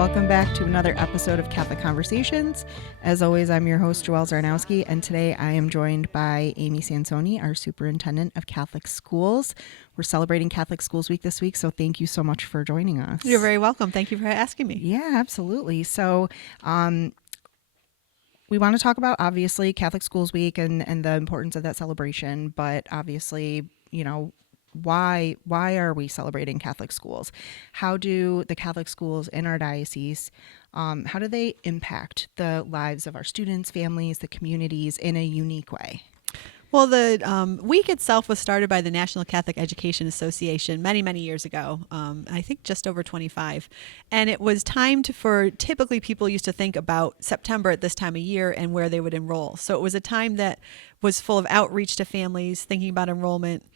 Welcome back to another episode of Catholic Conversations. As always, I'm your host, Joelle Zarnowski, and today I am joined by Amy Sansone, our Superintendent of Catholic Schools. We're celebrating Catholic Schools Week this week, so thank you so much for joining us. You're very welcome. Thank you for asking me. Yeah, absolutely. So we want to talk about, obviously, Catholic Schools Week and the importance of that celebration, but obviously, you know, why are we celebrating Catholic schools? How do the Catholic schools in our diocese, how do they impact the lives of our students, families, the communities in a unique way? Well, the week itself was started by the National Catholic Education Association many, many years ago. I think just over 25. And it was timed for, typically people used to think about September at this time of year and where they would enroll. So it was a time that was full of outreach to families, thinking about enrollment.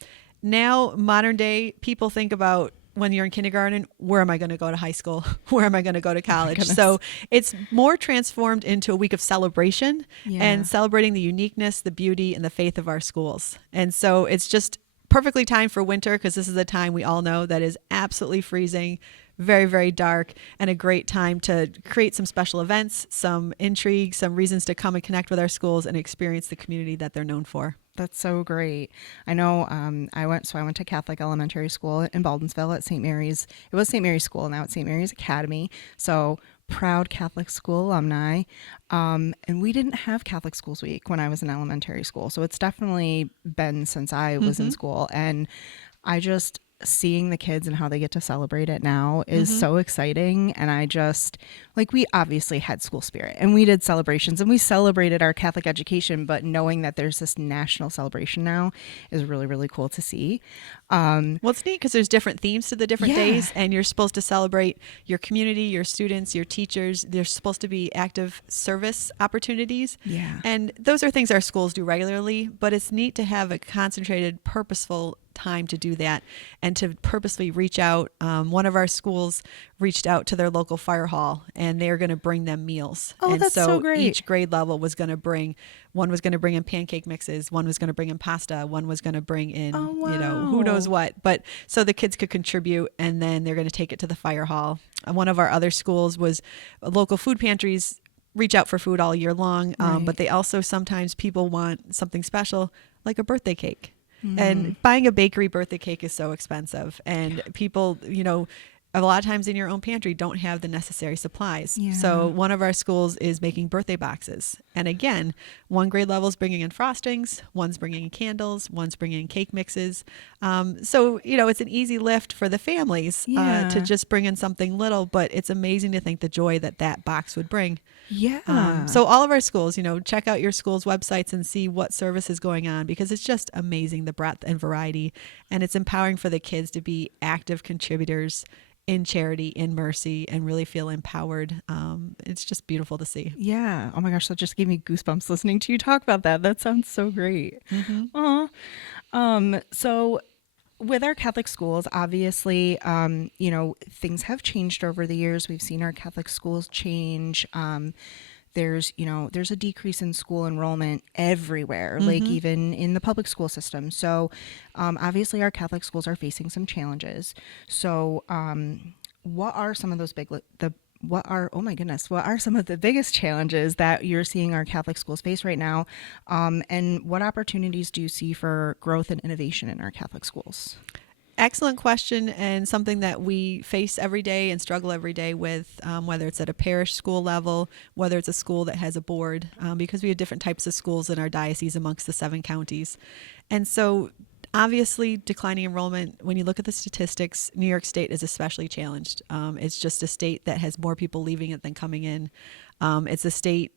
Now, modern day, people think about when you're in kindergarten, where am I going to go to high school? Where am I going to go to college? So it's more transformed into a week of celebration and celebrating the uniqueness, the beauty, and the faith of our schools. And so it's just perfectly timed for winter because this is a time we all know that is absolutely freezing, very, very dark, and a great time to create some special events, some intrigue, some reasons to come and connect with our schools and experience the community that they're known for. That's so great. I know I went to Catholic elementary school in Baldensville at St. Mary's. It was St. Mary's School, now it's St. Mary's Academy. So proud Catholic school alumni. And we didn't have Catholic Schools Week when I was in elementary school. So it's definitely been since I was in school. And I just, seeing the kids and how they get to celebrate it now is so exciting. And I just, we obviously had school spirit and we did celebrations and we celebrated our Catholic education, but knowing that there's this national celebration now is really, really cool to see. Well, it's neat because there's different themes to the different days, and you're supposed to celebrate your community, your students, your teachers. There's supposed to be active service opportunities. Yeah. And those are things our schools do regularly, but it's neat to have a concentrated, purposeful time to do that and to purposely reach out. One of our schools reached out to their local fire hall and they're going to bring them meals. Oh, and that's so great. Each grade level was going to bring, one was going to bring in pancake mixes, one was going to bring in pasta, one was going to bring in, who knows what. But so the kids could contribute and then they're going to take it to the fire hall. One of our other schools was local food pantries reach out for food all year long. But they also, sometimes people want something special like a birthday cake. And buying a bakery birthday cake is so expensive. And people, a lot of times in your own pantry don't have the necessary supplies. Yeah. So one of our schools is making birthday boxes. And again, one grade level is bringing in frostings, one's bringing in candles, one's bringing in cake mixes. So, it's an easy lift for the families to just bring in something little, but it's amazing to think the joy that box would bring. Yeah. So all of our schools, check out your school's websites and see what service is going on because it's just amazing, the breadth and variety. And it's empowering for the kids to be active contributors in charity, in mercy, and really feel empowered. It's just beautiful to see. Yeah. Oh my gosh, that just gave me goosebumps listening to you talk about that. That sounds so great. So with our Catholic schools, obviously, things have changed over the years. We've seen our Catholic schools change. There's a decrease in school enrollment everywhere, like even in the public school system. So obviously our Catholic schools are facing some challenges. So what are some of those what are some of the biggest challenges that you're seeing our Catholic schools face right now? And what opportunities do you see for growth and innovation in our Catholic schools? Excellent question, and something that we face every day and struggle every day with, whether it's at a parish school level, whether it's a school that has a board, because we have different types of schools in our diocese amongst the 7 counties. And so obviously declining enrollment, when you look at the statistics, New York State is especially challenged. It's just a state that has more people leaving it than coming in. It's a state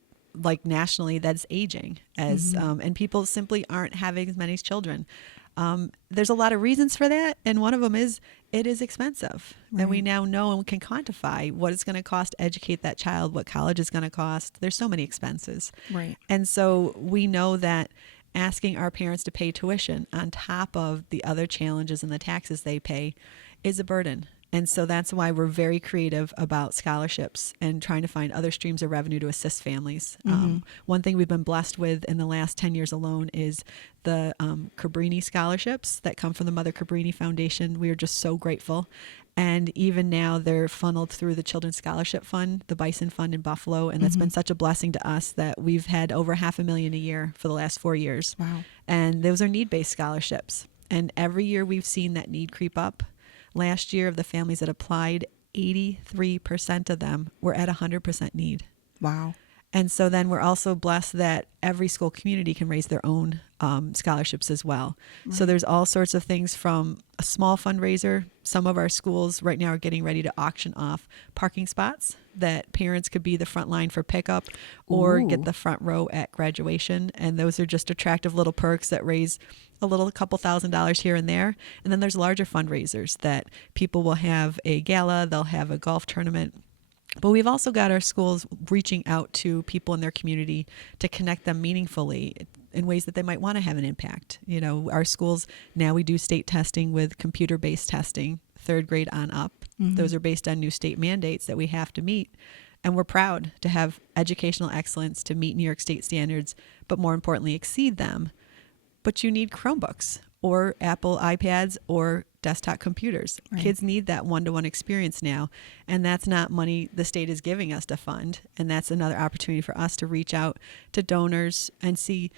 nationally that's aging and people simply aren't having as many children. There's a lot of reasons for that. And one of them is it is expensive. Right. And we now know and can quantify what it's going to cost to educate that child, what college is going to cost. There's so many expenses. Right. And so we know that asking our parents to pay tuition on top of the other challenges and the taxes they pay is a burden. And so that's why we're very creative about scholarships and trying to find other streams of revenue to assist families. One thing we've been blessed with in the last 10 years alone is the Cabrini scholarships that come from the Mother Cabrini Foundation. We are just so grateful. And even now they're funneled through the Children's Scholarship Fund, the Bison Fund in Buffalo. And that's been such a blessing to us that we've had over $500,000 a year for the last 4 years. Wow. And those are need-based scholarships. And every year we've seen that need creep up. Last year, of the families that applied, 83% of them were at 100% need. Wow. And so then we're also blessed that every school community can raise their own scholarships as well. Right. So there's all sorts of things from a small fundraiser. Some of our schools right now are getting ready to auction off parking spots that parents could be the front line for pickup or get the front row at graduation. And those are just attractive little perks that raise a couple $1,000s here and there. And then there's larger fundraisers that people will have a gala, they'll have a golf tournament. But we've also got our schools reaching out to people in their community to connect them meaningfully in ways that they might want to have an impact. You know, our schools, now we do state testing with computer-based testing, 3rd grade on up. Those are based on new state mandates that we have to meet. And we're proud to have educational excellence to meet New York State standards, but more importantly, exceed them. But you need Chromebooks or Apple iPads or desktop computers. Right. Kids need that one-to-one experience now, and that's not money the state is giving us to fund. And that's another opportunity for us to reach out to donors and see,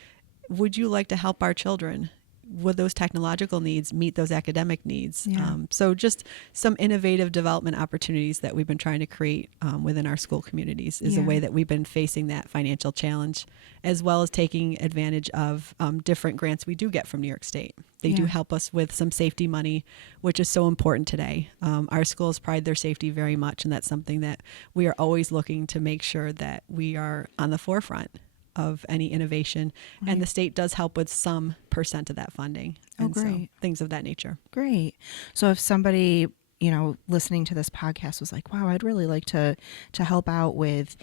would you like to help our children? Would those technological needs meet those academic needs? Yeah. So just some innovative development opportunities that we've been trying to create within our school communities is a way that we've been facing that financial challenge, as well as taking advantage of different grants we do get from New York State. They do help us with some safety money, which is so important today. Our schools pride their safety very much, and that's something that we are always looking to make sure that we are on the forefront of any innovation. Right. And the state does help with some % of that funding. And great. So things of that nature. Great. So if somebody, you know, listening to this podcast was like, wow, I'd really like to help out with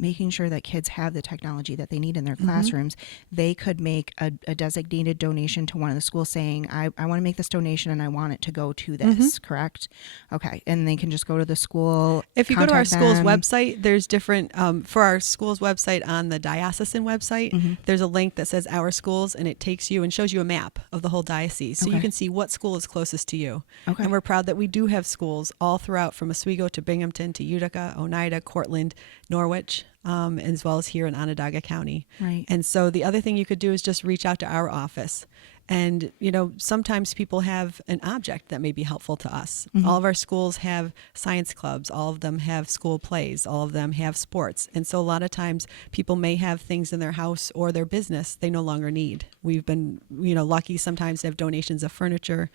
making sure that kids have the technology that they need in their classrooms, they could make a designated donation to one of the schools saying, I want to make this donation and I want it to go to this, correct? Okay. And they can just go to the school. If you go to our school's them. website, there's different, for our school's website on the diocesan website, there's a link that says Our Schools, and it takes you and shows you a map of the whole diocese. So you can see what school is closest to you. Okay. And we're proud that we do have schools all throughout, from Oswego to Binghamton to Utica, Oneida, Cortland, Norwich, as well as here in Onondaga County. Right. And so the other thing you could do is just reach out to our office. And, you know, sometimes people have an object that may be helpful to us. All of our schools have science clubs. All of them have school plays. All of them have sports. And so a lot of times people may have things in their house or their business they no longer need. We've been, you know, lucky sometimes to have donations of furniture,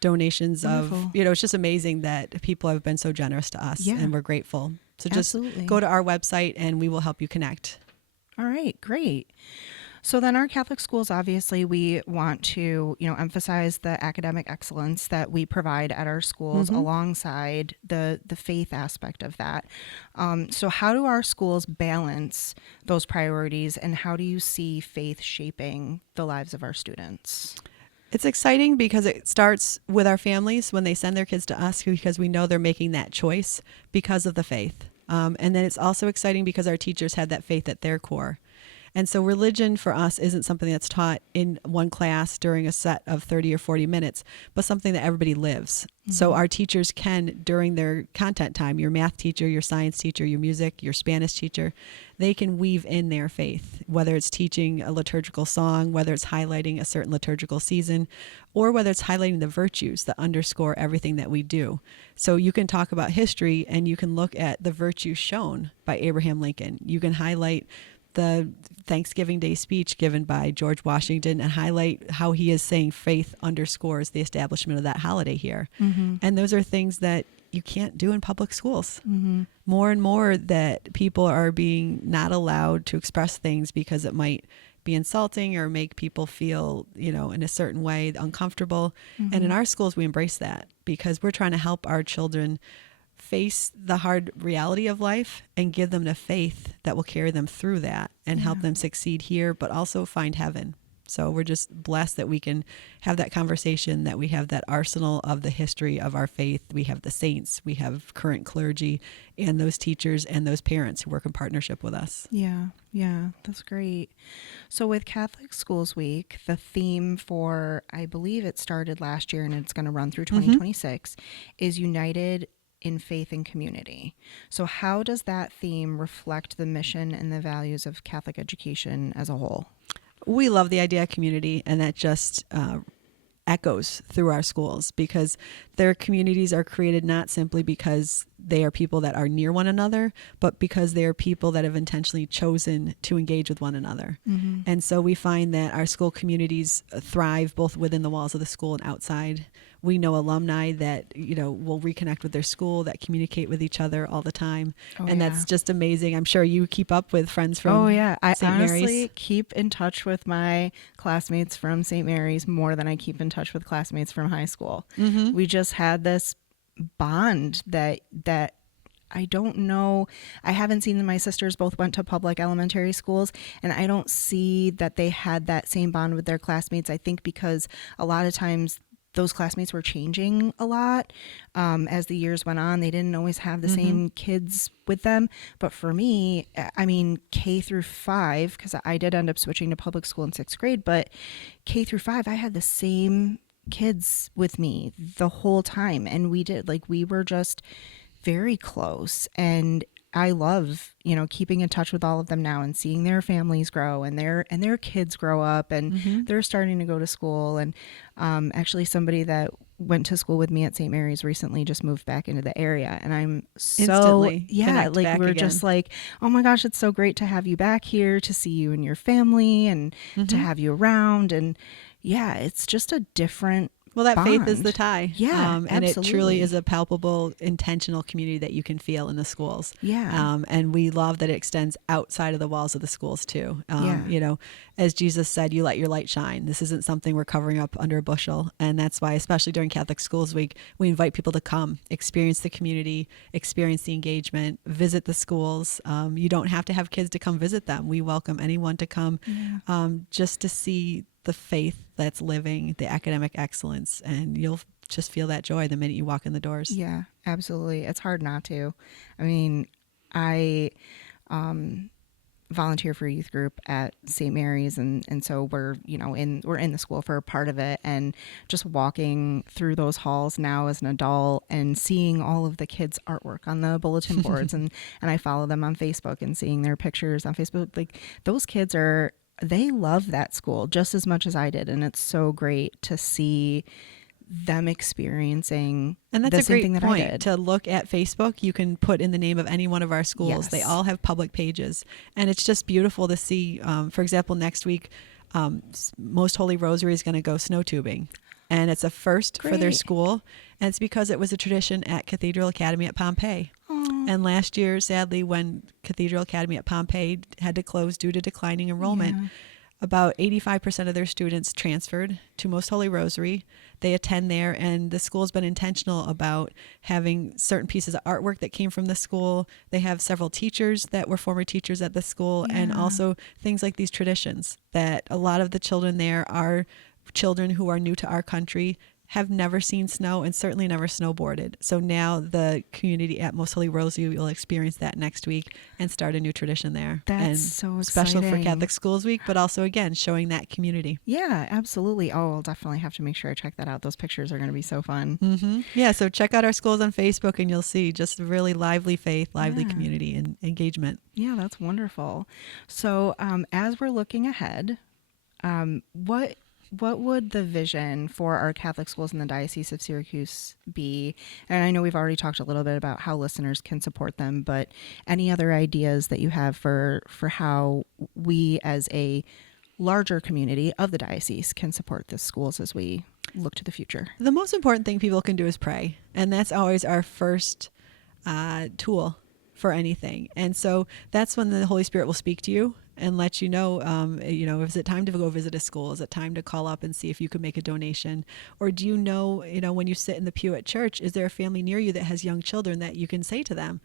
donations of, you know, it's just amazing that people have been so generous to us, and we're grateful. So just go to our website and we will help you connect. All right, great. So then our Catholic schools, obviously, we want to, you know, emphasize the academic excellence that we provide at our schools alongside the faith aspect of that. So how do our schools balance those priorities, and how do you see faith shaping the lives of our students? It's exciting because it starts with our families when they send their kids to us, because we know they're making that choice because of the faith. And then it's also exciting because our teachers had that faith at their core. And so religion for us isn't something that's taught in one class during a set of 30 or 40 minutes, but something that everybody lives. So our teachers can, during their content time, your math teacher, your science teacher, your music, your Spanish teacher, they can weave in their faith, whether it's teaching a liturgical song, whether it's highlighting a certain liturgical season, or whether it's highlighting the virtues that underscore everything that we do. So you can talk about history and you can look at the virtues shown by Abraham Lincoln. You can highlight the Thanksgiving Day speech given by George Washington and highlight how he is saying faith underscores the establishment of that holiday here. And those are things that you can't do in public schools. More and more that people are being not allowed to express things because it might be insulting or make people feel, you know, in a certain way uncomfortable. And in our schools, we embrace that because we're trying to help our children face the hard reality of life and give them the faith that will carry them through that and help them succeed here, but also find heaven. So we're just blessed that we can have that conversation, that we have that arsenal of the history of our faith. We have the saints, we have current clergy, and those teachers and those parents who work in partnership with us. Yeah, that's great. So with Catholic Schools Week, the theme for, I believe it started last year and it's going to run through 2026, is United in Faith and Community. So how does that theme reflect the mission and the values of Catholic education as a whole? We love the idea of community, and that just echoes through our schools, because their communities are created not simply because they are people that are near one another, but because they are people that have intentionally chosen to engage with one another. And so we find that our school communities thrive both within the walls of the school and outside. We know alumni that, will reconnect with their school, that communicate with each other all the time. And that's just amazing. I'm sure you keep up with friends from I St. honestly Mary's. keep in touch with my classmates from St. Mary's more than I keep in touch with classmates from high school. We just had this bond that I don't know. I haven't seen them. My sisters both went to public elementary schools, and I don't see that they had that same bond with their classmates. I think because a lot of times those classmates were changing a lot as the years went on. They didn't always have the same kids with them. But for me, I mean, K through 5, because I did end up switching to public school in 6th grade, but K through 5, I had the same kids with me the whole time. And we were just very close. And I love, keeping in touch with all of them now and seeing their families grow and their kids grow up and they're starting to go to school. And actually somebody that went to school with me at St. Mary's recently just moved back into the area, and I'm Instantly we're again. just like, oh my gosh, it's so great to have you back here, to see you and your family and to have you around. And yeah, it's just a different Well, that faith is bond. the tie. Yeah, and it absolutely. truly is a palpable, intentional community that you can feel in the schools. Yeah. And we love that it extends outside of the walls of the schools too. Yeah. As Jesus said, you let your light shine. This isn't something we're covering up under a bushel. And that's why, especially during Catholic Schools Week, we invite people to come, experience the community, experience the engagement, visit the schools. You don't have to have kids to come visit them. We welcome anyone to come just to see the faith that's living, the academic excellence, and you'll just feel that joy the minute you walk in the doors. Yeah, absolutely. It's hard not to. I mean, I volunteer for a youth group at St. Mary's, and so we're in the school for a part of it, and just walking through those halls now as an adult and seeing all of the kids' artwork on the bulletin boards, and I follow them on Facebook and seeing their pictures on Facebook. Like, those kids they love that school just as much as I did, and it's so great to see them experiencing And that's the a same great thing that I point did. to look at Facebook. You can put in the name of any one of our schools. Yes. They all have public pages, and it's just beautiful to see. For example, next week, Most Holy Rosary is going to go snow tubing, and it's a first for their Great. school, and it's because it was a tradition at Cathedral Academy at Pompeii. And last year, sadly, when Cathedral Academy at Pompeii had to close due to declining enrollment, about 85% of their students transferred to Most Holy Rosary. They attend there, and the school's been intentional about having certain pieces of artwork that came from the school. They have several teachers that were former teachers at the school, and also things like these traditions that a lot of the children there are children who are new to our country, have never seen snow, and certainly never snowboarded. So now the community at Most Holy Rosary will experience that next week and start a new tradition there. That's and so special for exciting. Catholic Schools Week, but also, again, showing that community. Yeah, absolutely. Oh, I'll definitely have to make sure I check that out. Those pictures are going to be so fun. Yeah, so check out our schools on Facebook, and you'll see just really lively faith, lively community, and engagement. Yeah, that's wonderful. So as we're looking ahead, what would the vision for our Catholic schools in the Diocese of Syracuse be? And I know we've already talked a little bit about how listeners can support them, but any other ideas that you have for how we as a larger community of the diocese can support the schools as we look to the future? The most important thing people can do is pray, and that's always our first tool for anything. And so that's when the Holy Spirit will speak to you and let you know, is it time to go visit a school? Is it time to call up and see if you can make a donation? Or do you know, when you sit in the pew at church, is there a family near you that has young children that you can say to them,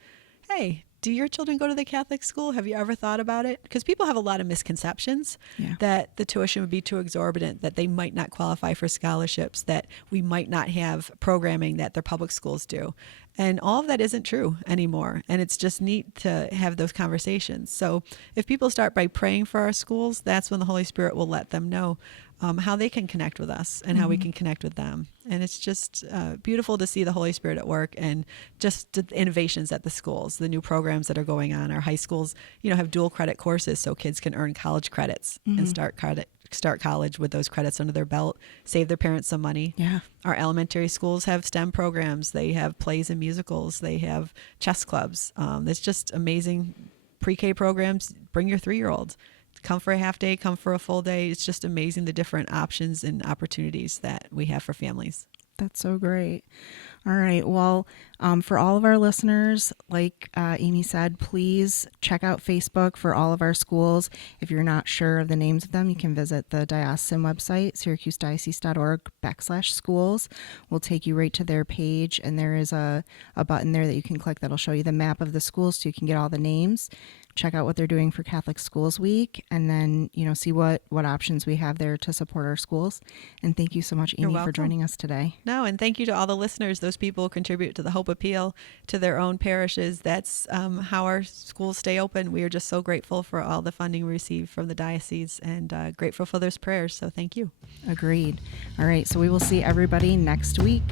hey, do your children go to the Catholic school? Have you ever thought about it? Because people have a lot of misconceptions that the tuition would be too exorbitant, that they might not qualify for scholarships, that we might not have programming that their public schools do. And all of that isn't true anymore. And it's just neat to have those conversations. So if people start by praying for our schools, that's when the Holy Spirit will let them know how they can connect with us and how we can connect with them. And it's just beautiful to see the Holy Spirit at work, and just the innovations at the schools, the new programs that are going on. Our high schools, have dual credit courses so kids can earn college credits and start college with those credits under their belt, save their parents some money. Yeah. Our elementary schools have STEM programs. They have plays and musicals. They have chess clubs. It's just amazing. Pre-K programs. Bring your 3-year-old. Come for a half day, come for a full day. It's just amazing the different options and opportunities that we have for families. That's so great. All right. Well, for all of our listeners, like Amy said, please check out Facebook for all of our schools. If you're not sure of the names of them, you can visit the diocesan website, syracusedioceses.org/schools. We'll take you right to their page, and there is a button there that you can click that'll show you the map of the schools so you can get all the names. Check out what they're doing for Catholic Schools Week, and then, see what options we have there to support our schools. And thank you so much, Amy, for joining us today. No, and thank you to all the listeners. Those people contribute to the Hope Appeal, to their own parishes. That's how our schools stay open. We are just so grateful for all the funding we receive from the diocese, and grateful for those prayers. So thank you. Agreed. All right, so we will see everybody next week.